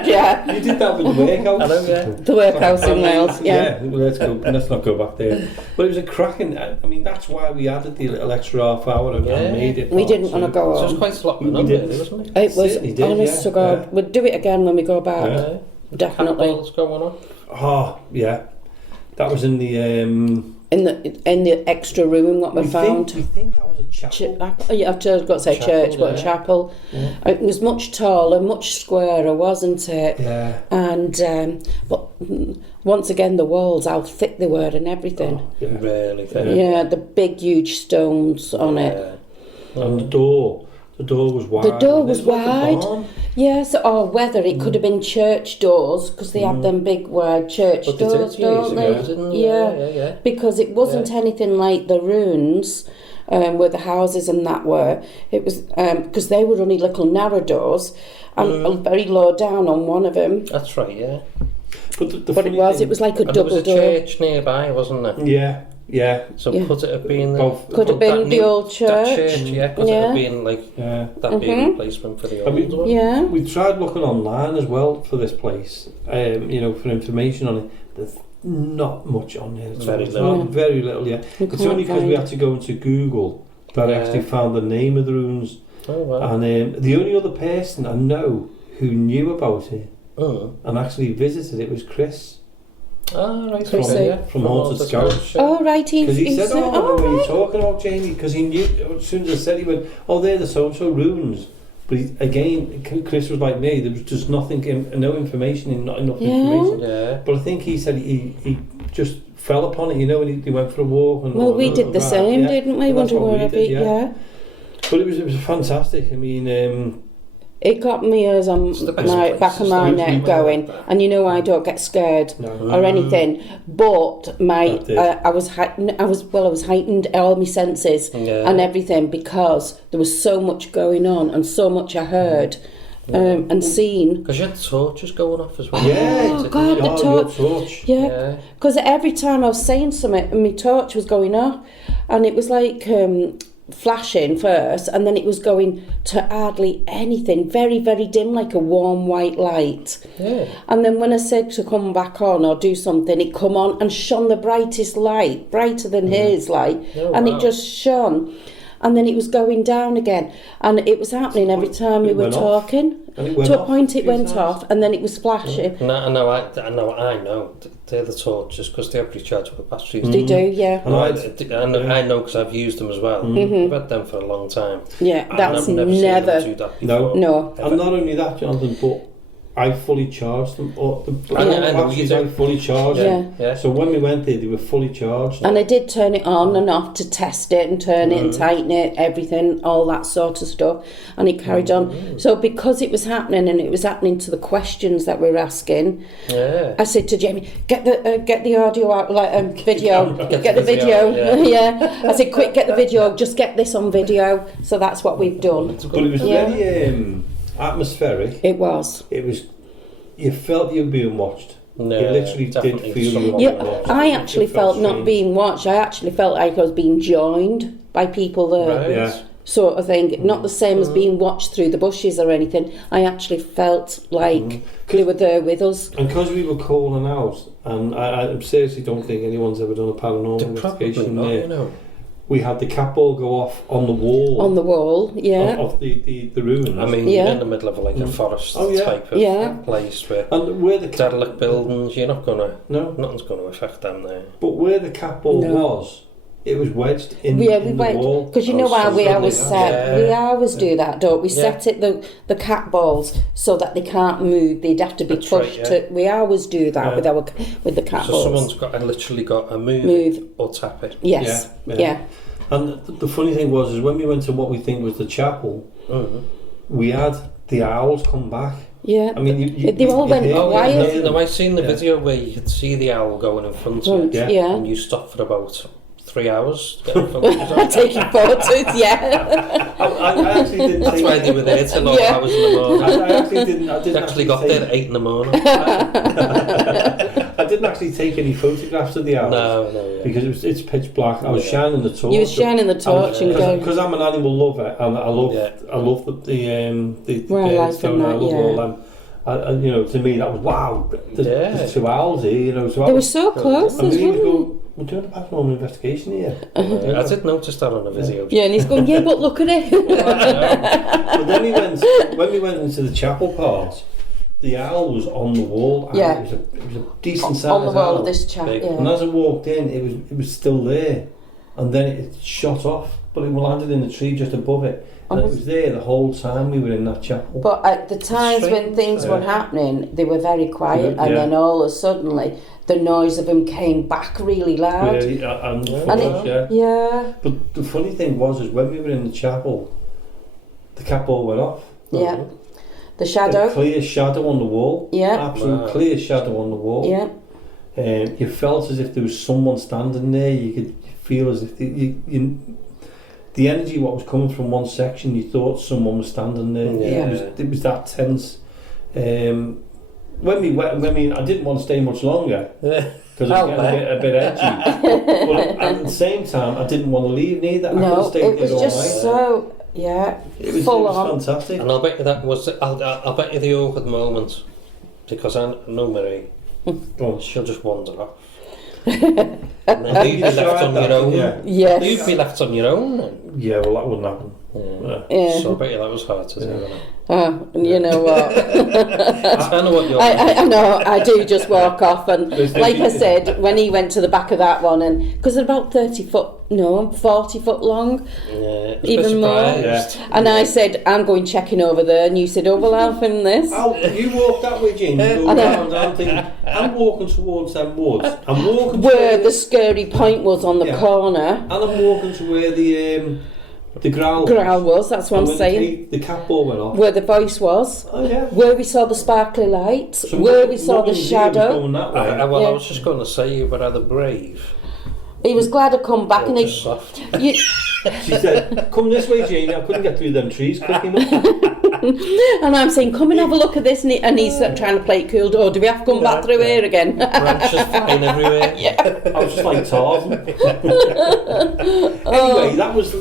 Yeah. You did that with the workhouse. I know, yeah. The workhouse in Wales, yeah. Well, let's not go back there. But it was a cracking. I mean, that's why we added the little extra half hour and made it. We didn't want to go So it was on. quite sloppy, wasn't it? It was, Certainly did, honest to God. We'd do it again when we go back. Yeah. Definitely. What's going on? Oh, yeah. That was in the... In the extra room what we found. We think that was a chapel. I've got to say church, but a chapel. Yeah. It was much taller, much squarer, wasn't it? Yeah. And but once again, the walls, how thick they were and everything. Oh, yeah. Really thick. Yeah, the big, huge stones on it. And the door was wide. The door was It's like a wide. barn. Yes, or whether it could have been church doors, because they have them big wide church But they doors, did years don't ago, they? didn't they? Yeah. Because it wasn't anything like the ruins where the houses and that were. It was because they were only little narrow doors and very low down on one of them. That's right, yeah. But it was like a And there double was a door. church nearby, wasn't there? Yeah. So Yeah. could it have been Could have been the old That church. church, yeah. Could it have been like that be a replacement for the old one? Yeah. We tried looking online as well for this place, for information on it. There's not much on there. Very little. Very little, yeah. It's only because we had to go into Google that I actually found the name of the ruins. Oh, wow. And the only other person I know who knew about it and actually visited it was Chris. Oh, right. From Haunted Scouts. Oh, right. Because he said, said, I know what you're talking about, Jamie, because he knew, as soon as I said, he went, oh, they're the so-and-so ruins. But again, Chris was like me, there was just nothing, no information, not enough information. Yeah. But I think he said he just fell upon it, and he went for a walk. And well, we did the same, didn't we? Well, that's what we did, yeah. But it was fantastic. I mean... it got me as on my back of my neck going, and I don't get scared or anything. But I was heightened all my senses and everything, because there was so much going on and so much I heard and seen. Because you had torches going off as well. Yeah. Oh God, the torch. Yeah. Because every time I was saying something, my torch was going off, and it was like. Flashing first, and then it was going to hardly anything, very, very dim, like a warm white light. Yeah. And then when I said to come back on or do something, it come on and shone the brightest light, brighter than his light, and it just shone. And then it was going down again, and it was happening every time we were talking. To a point, it went off, and then it was flashing. I know. They're the torches because they're rechargeable batteries. They do, yeah. And I know because I've used them as well. I've had them for a long time. Yeah, that's I've never seen them do that before. No. And not only that, Jonathan, but I fully charged them. I know you do. I fully charged them. Yeah. So when we went there, they were fully charged. And I did turn it on and off to test it and turn it and tighten it, everything, all that sort of stuff. And it carried on. So because it was happening, and it was happening to the questions that we were asking, I said to Jamie, get the audio out, video, get the video. Yeah. I said, quick, get the video, just get this on video. So that's what we've done. But it was very atmospheric. It was. You felt you were being watched. No, you literally did feel you were being watched. I actually felt not being watched. I actually felt like I was being joined by people there. Right. Yeah. Sort of thing. Not the same as being watched through the bushes or anything. I actually felt like they were there with us. And because we were calling out, and I seriously don't think anyone's ever done a paranormal investigation there. We had the cat ball go off on the wall. On the wall, yeah. Of the ruins. I mean, you're in the middle of like a forest type of place where the derelict buildings, you're not gonna. No. Nothing's gonna affect them there. But where the cat ball was, it was wedged in, we in the went wall. because you I know was how so we suddenly always that. said we always do that, don't we? Yeah. Set it the cat balls so that they can't move. They'd have to be That's right, pushed. yeah. We always do that with the cat So balls. someone's literally got to move Move. or tap it. Yes. Yeah. And the funny thing was, is when we went to what we think was the chapel, we had the owls come back. Yeah. I mean, They all went hear- quiet. No, I seen the video where you could see the owl going in front of you, Yeah. and you stopped for about 3 hours getting photos of it. Taking photos, yeah. I actually didn't That's take- why they were there till all Yeah. hours in the morning. I actually didn't. I They didn't actually got there at 8 in the morning. I didn't actually take any photographs of the owls. No. Because it's pitch black. I was Yeah. shining the torch. You were shining the torch and going. Because I'm an animal lover, and I love the Wildlife birds, so and I that, love yeah. all them. You know, to me that was wow. There's 2 owls here. You know, so They were so close And as we even well. go, we're doing a paranormal investigation here. I did notice that on the video. Yeah, and he's going, yeah, but look at it. But then when we went into the chapel part, the owl was on the wall. And Yeah. it was a decent size On the wall owl. of this chat, Big. And yeah. as I walked in, it was still there, and then it shot off, but it landed in the tree just above it, and it was there the whole time we were in that chapel. But at the times when things were happening, they were very quiet, and then all of a sudden, the noise of them came back really loud. And Yeah. But the funny thing was, is when we were in the chapel, the cat ball went off. Yeah. The A shadow. clear shadow on the wall. Yeah. Absolute clear shadow on the wall. Yeah. You felt as if there was someone standing there. You could feel as if the energy what was coming from one section, you thought someone was standing there. Yeah. It was that tense. When we went, I didn't want to stay much longer because I was getting a bit edgy. But at the same time, I didn't want to leave neither. I could have No, stayed it was there all just night. so, yeah, It full was on. fantastic. And I'll bet you that was. I'll bet you the awkward moment, because I know Marie. She'll just wander off. And then you'd be left on your own. Yeah. Yes. You'd be left on your own. Then. Yeah, well, that wouldn't happen. Yeah. So I bet you that was hard to do. Wasn't it? Oh, you know what? I know what you're. I know, I do just walk off, and Listen, like I said, when he went to the back of that one, and because they're about 40 foot long, even more. Yeah. And I said, I'm going checking over there, and you said, oh, well, I'll film this. You walk that way, Jane. You go round. I'm walking towards them woods. I'm walking Where to the scary point was on the corner. and I'm walking to where the growl Was, that's what I'm when saying. The cat ball went off. Where the voice was. Oh yeah. Where we saw the sparkly lights. So where we saw the nothing here was shadow. going that way. I was just going to say you were either brave He was glad I'd come back, or and just he. soft. You, She said, "Come this way, Jane." I couldn't get through them trees quick enough. and I'm saying, come and have a look at this, and he's trying to play it cool. Oh, do we have to come back through here again? Branches flying everywhere. I was just like Tarzan. Anyway, that was the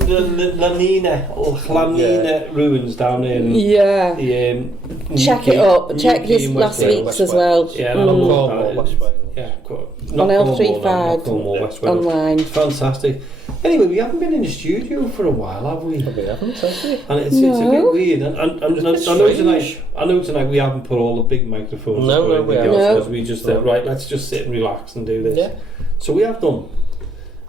Llanina Ruins down there. In Yeah. the, Check it up. Check his last week's as well. Yeah, Cornwall, West Wales. Yeah, On L35 West Wales. online. Fantastic. Anyway, we haven't been in the studio for a while, have we? We haven't, have we? And it's a bit No. weird. And I know tonight we haven't put all the big microphones No, up or we anything haven't. else, No. because we just said, right, let's just sit and relax and do this. Yeah. So we have done.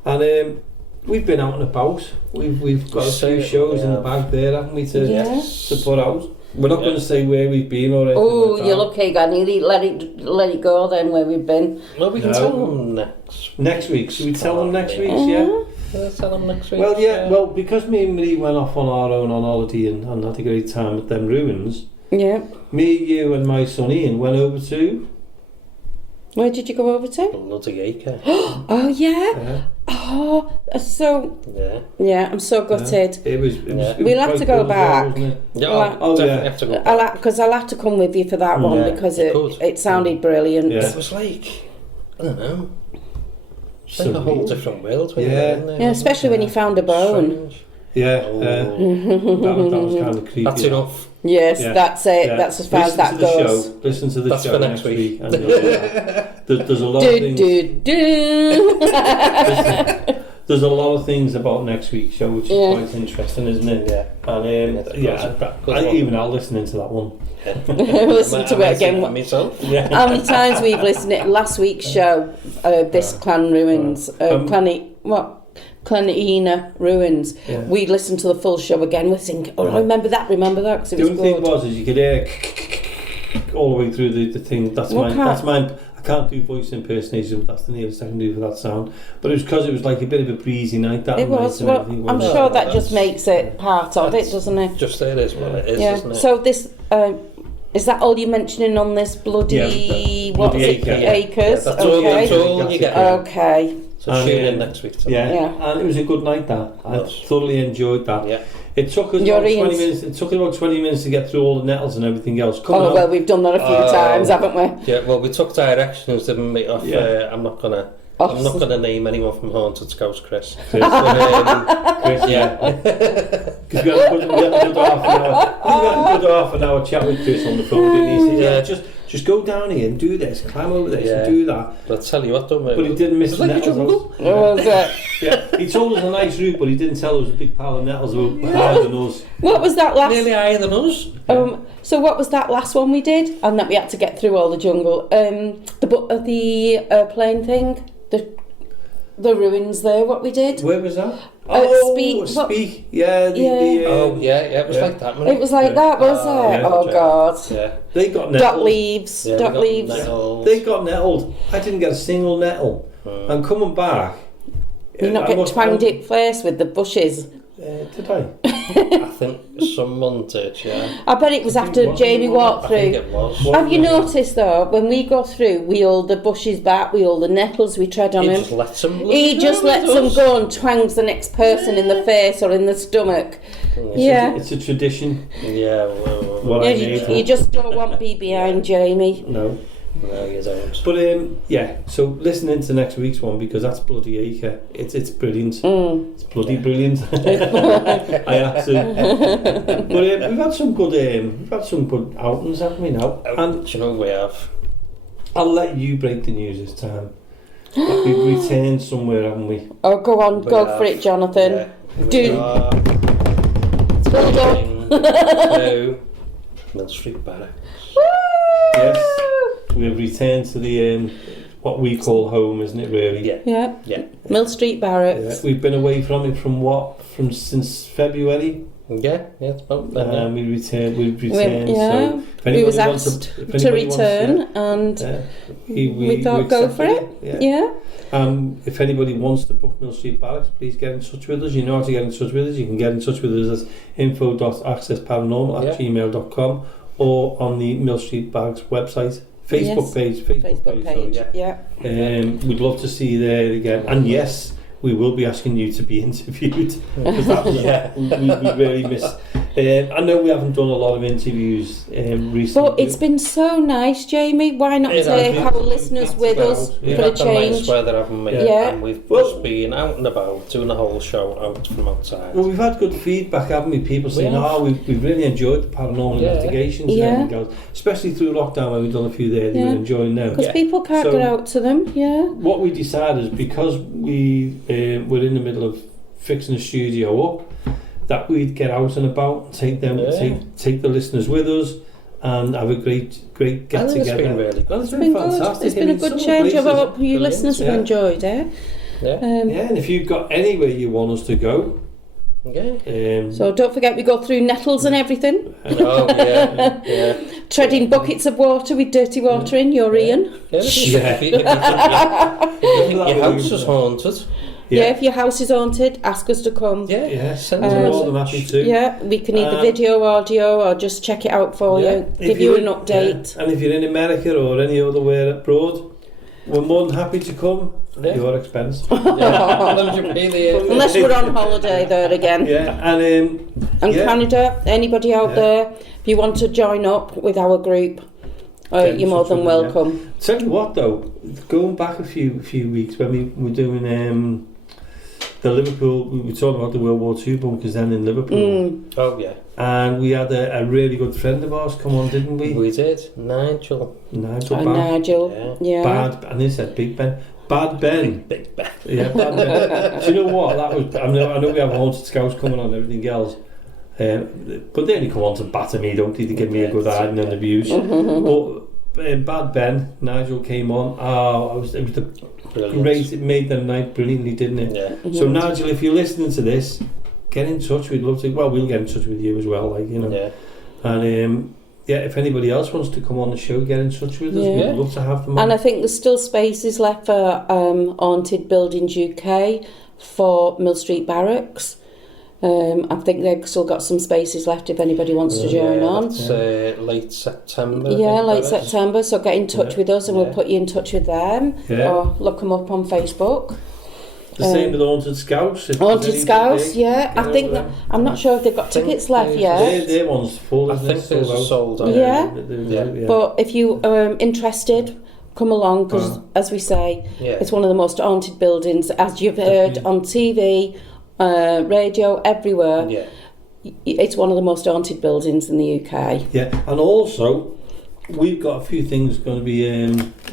And we've been out and about. We've got a few shows in the bag there, haven't we, to Yes. put out. We're not going to say where we've been or anything Oh, like that. you're lucky, I nearly let it go then where we've been. Well, we can No. tell them next. Next week. Should we tell them next week? Uh-huh. Yeah. Tell them next week. Well, yeah. Well, because me and Marie went off on our own on holiday and had a great time at them ruins, Yeah. me, you and my son Ian went over to... Where did you go over to? Bloody acre. Oh, yeah. Oh, so, Yeah. I'm so gutted. It was We'll have quite to go good as well, back. wasn't it? Yeah, Well, I'll definitely have to go. Because I'll have to come with you for that one Yeah, because you could. it sounded brilliant. Yeah. It was like, I don't know, it's like So a whole weird. different world when Yeah. you were in there. Yeah, especially when you found a bone. Strange. Yeah, Oh. that was kind of creepy. That's enough. Yes, Yeah. that's it. Yeah. That's as far as Listen that to the goes. show. Listen to the That's show for next week. and there's a lot of Do, things. do. There's a lot of things about next week's show, which is Yeah. quite interesting, isn't it? Yeah. And Good one. even I'll listen into that one. Listen to it again. Myself. Yeah. How many times we've listened to last week's show, this Clan Ruins, Llanina Ruins. Yeah. We listened to the full show again. We're thinking, I remember that, because it The was only thing good. was, is you could hear all the way through the thing. That's mine. I can't do voice impersonation, but that's the nearest I can do for that sound. But it was because it was like a bit of a breezy night that It night. was. And Well, everything I'm was. sure that just makes it part of it, doesn't it? Just it is what it is, Yeah. isn't it? So this, is that all you're mentioning on this bloody, Yeah, what bloody was it, acre. acres? Yeah, that's okay. all you get. Okay. So And, tune in next week. To Yeah. Yeah. And it was a good night that. I Yes. thoroughly enjoyed that. Yeah. It took us Your about 20 ears. minutes. It took us about 20 minutes to get through all the nettles and everything else. Coming Oh, out, well, we've done that a few times, haven't we? Yeah, well, we took directions, didn't we? Off, Yeah. I'm not gonna Oh, name anyone from Haunted Scouts, Chris. Chris, But, Chris, yeah. Because we had a good half an hour. We had a good half an hour chat with Chris on the phone, didn't he? He said, Yeah. just go down here and do this, climb over this and Yeah. do that. But I'll tell you what, though, mate. But he didn't miss It's the like a nettles. jungle. What was it? Yeah, he told us a nice route, but he didn't tell us a big pile of nettles were higher than us. What was that last? Nearly higher than us. So what was that last one we did? And that we had to get through all the jungle. The airplane thing, the ruins there. What we did? Where was that? Speak. Yeah, It was Yeah. like that, man. It was like that, was it? yeah. Oh God. Yeah. They got Duck nettled. leaves. Yeah, Duck we got leaves. nettles. They got nettled. I didn't get a single nettle. And coming back, You're not getting twanged it first with the bushes. did I? I think someone did, yeah. I bet it was after What- Jamie walked I think through. it was. What- Have you noticed though, when we go through, we hold the bushes back, we hold the nettles, we tread on He him. just lets them. He just lets them go and twangs the next person in the face or in the stomach. Yeah. It's a tradition. Yeah, What Yeah, I you, made. you just don't want to be behind Jamie. No. no, you don't. But yeah, so listening to next week's one, because that's bloody acre. It's brilliant. It's bloody brilliant. I have to. But we've had some good outings, haven't we now? And Do you know we have? I'll let you break the news this time. We've returned somewhere, haven't we? Oh, go on, We go have. for it, Jonathan. Yeah, we Do- are Well done. to Mill Street Barracks. Yes. We have returned to the what we call home, isn't it? Really. Yeah. Yeah. Yeah. Mill Street Barracks. We've been away from it since February. Yeah, it's about that. Yeah. We've returned. Yeah. So if We was anybody wants asked if to anybody wants return and we thought go for accepted it. Yeah. Yeah. If anybody wants to book Mill Street Barracks, please get in touch with us. You know how to get in touch with us. You can get in touch with us as info.accessparanormal@gmail.com or on the Mill Street Barracks website. Facebook page. Facebook page. Yeah. We'd love to see you there again. And yes, we will be asking you to be interviewed because that was we really missed. I know we haven't done a lot of interviews recently. But it's been so nice, Jamie. Why not It has take been. our listeners with us We've for a had the nice change? weather, haven't we? Yeah. And we've Well- just been out and about doing the whole show out from outside. Well, we've had good feedback, haven't we? People saying, have. we've really enjoyed the paranormal Yeah. investigations Yeah. and everything else. Especially through lockdown when we've done a few there, they Yeah. were enjoying them. Because Yeah. people can't So- get out to them. Yeah. What we decided is because we were in the middle of fixing the studio up, that we'd get out and about and take them, Yeah. take the listeners with us and have a great get I think together. it's been really good. It's It's been fantastic. good. It's been a good Some change. I places- hope you brilliant, listeners have yeah. enjoyed it. Yeah. Yeah, and if you've got anywhere you want us to go, Yeah. So don't forget we go through nettles and everything. Oh, yeah. Yeah. Treading buckets of water with dirty water in. You're Ian. Yeah. If you think your house is haunted. Yeah. If your house is haunted, ask us to come. Yeah, send we're us a more than message. happy to. Yeah, we can either video, audio, or just check it out for Yeah. you. Give you an update. Yeah. And if you're in America or any other where abroad, we're more than happy to come at your expense. Yeah. As long as you pay the Unless we're on holiday there again. Yeah, and And yeah. Canada, anybody out Yeah. there, if you want to join up with our group, Get in you're more touch than with them, welcome. Tell you what though, going back a few weeks when we were doing the Liverpool, we were talking about the World War II bunkers then in Liverpool, Oh, yeah. and we had a really good friend of ours come on, didn't we? We did. Nigel. Nigel And Bad. Nigel, yeah. Bad, and he said Big Ben. Bad Ben. Big Ben. Yeah, Bad Ben. Do you know what? That was. I know we have Haunted Scouts coming on and everything else, but they only come on to batter me, don't they? To give me a good hiding and abuse. But Bad Ben, Nigel came on. Oh, it was the Brilliant. great. It made the night brilliantly, didn't it? Yeah. So Nigel, if you're listening to this, get in touch. We'd love to. Well, we'll get in touch with you as well. Like Yeah. And if anybody else wants to come on the show, get in touch with us. Yeah. We'd love to have them on. And I think there's still spaces left for Haunted Buildings UK for Mill Street Barracks. I think they've still got some spaces left if anybody wants to join on. That's late September. Yeah, late September. So get in touch with us and we'll put you in touch with them. Yeah. Or look them up on Facebook. The same with Haunted Scouts. if Haunted there's Scouts, anything, yeah. I think that, I'm not sure if they've got tickets left yet. Their one's full. I isn't think it? there's Sold out. sold out. Yeah. Yeah. But if you are interested, come along because, as we say, Yeah. it's one of the most haunted buildings, as you've heard on TV, radio, everywhere. Yeah. It's one of the most haunted buildings in the UK. Yeah, and also we've got a few things going to be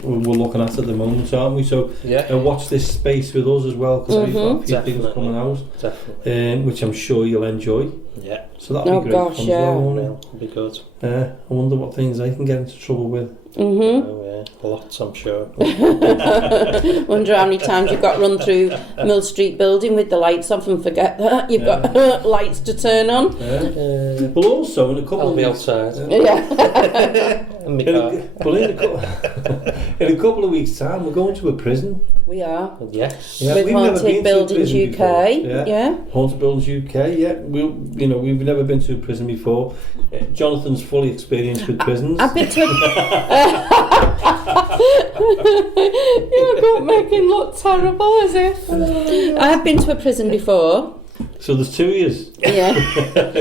we're looking at the moment, aren't we? So Yeah. watch this space with us as well because we've got a few things Definitely. coming out, Definitely. which I'm sure you'll enjoy. Yeah. So that'll be great. gosh, fun as yeah. well, won't it? It'll be good. I wonder what things I can get into trouble with. Oh, yeah. Lots, I'm sure. Wonder how many times you've got run through Mill Street building with the lights off and forget that you've got lights to turn on. Well, also in a couple I'll of be weeks, outside. Yeah, In my in car. in a couple of weeks' time, we're going to a prison. we are. Yes. Yeah, With we've never Haunted been to a Buildings prison UK. before. Yeah. Haunted Buildings UK, yeah. We've never been to a prison before. Jonathan's fully experienced with prisons. I've been to you don't make him look terrible, is it? I have been to a prison before. So there's 2 years. Yeah,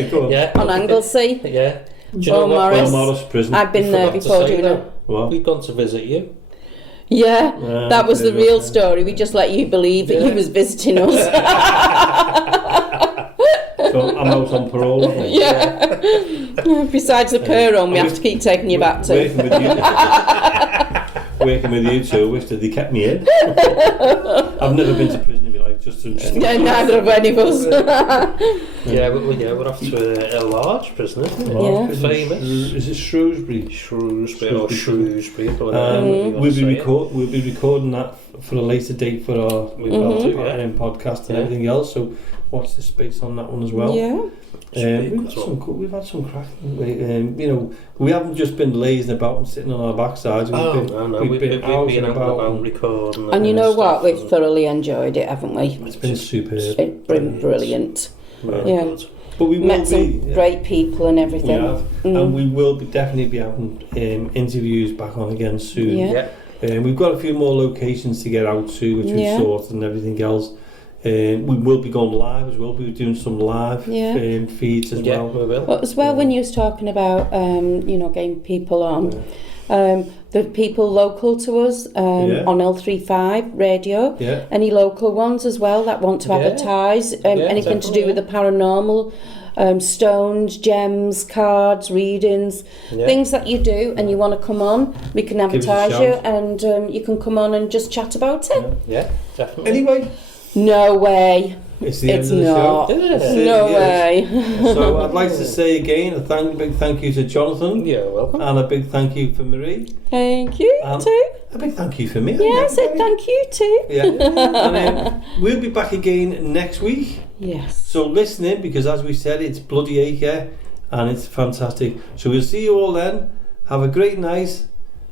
Go on. Yeah. on Anglesey. Yeah. Do you Oh, know what? Morris. Morris prison. I've been there Forgot to before say doing that. it. What? We've gone to visit you. Yeah, that was the okay, real okay. story. We just let you believe that Yeah. he was visiting us. So I'm out on parole. aren't I? Yeah. Besides the care home, we have to keep taking you back to. Working with you. Working with you two, wish that they kept me in. I've never been to prison in my life, just to. Yeah, neither of any of us. Yeah, we're off to a large prison, isn't it? Yeah. Famous. Is it Shrewsbury? Shrewsbury or Shrewsbury. We'll be recording that for a later date for our We will do, yeah. podcast and Yeah. everything else. So watch the space on that one as well. Yeah. We've had some cracking. We haven't just been lazing about and sitting on our backsides. We've been out and about. Recording. And you know what? stuff We've and- thoroughly enjoyed it, haven't we? It's been superb. It's been brilliant. Really Yeah. good. But we will Met some be. great people and We everything. have, and we will definitely be having interviews back on again soon. Yeah. We've got a few more locations to get out to, which Yeah. we've sorted and everything else. We will be going live as well. We'll be doing some live feeds as Yeah, well. we will. But as well, when you was talking about, getting people on, the people local to us on L35 radio, any local ones as well that want to advertise, anything to do with the paranormal, stones, gems, cards, readings, things that you do and you want to come on, we can advertise you and you can come on and just chat about it. Yeah, definitely. Anyway, no way. it's the It's end of the not. show. Yeah. No way. So I'd like to say again a big thank you to Jonathan. You're welcome. And a big thank you for Marie. Thank you too. A big thank you for me. Yeah, I said thank you too. Yeah. And we'll be back again next week. Yes. So listen in, because as we said, it's bloody acre and it's fantastic. So we'll see you all then. Have a great night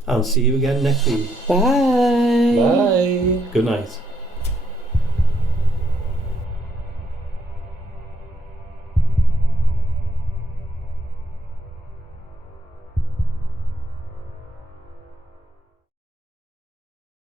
and see you again next week. Bye. Bye. Good night.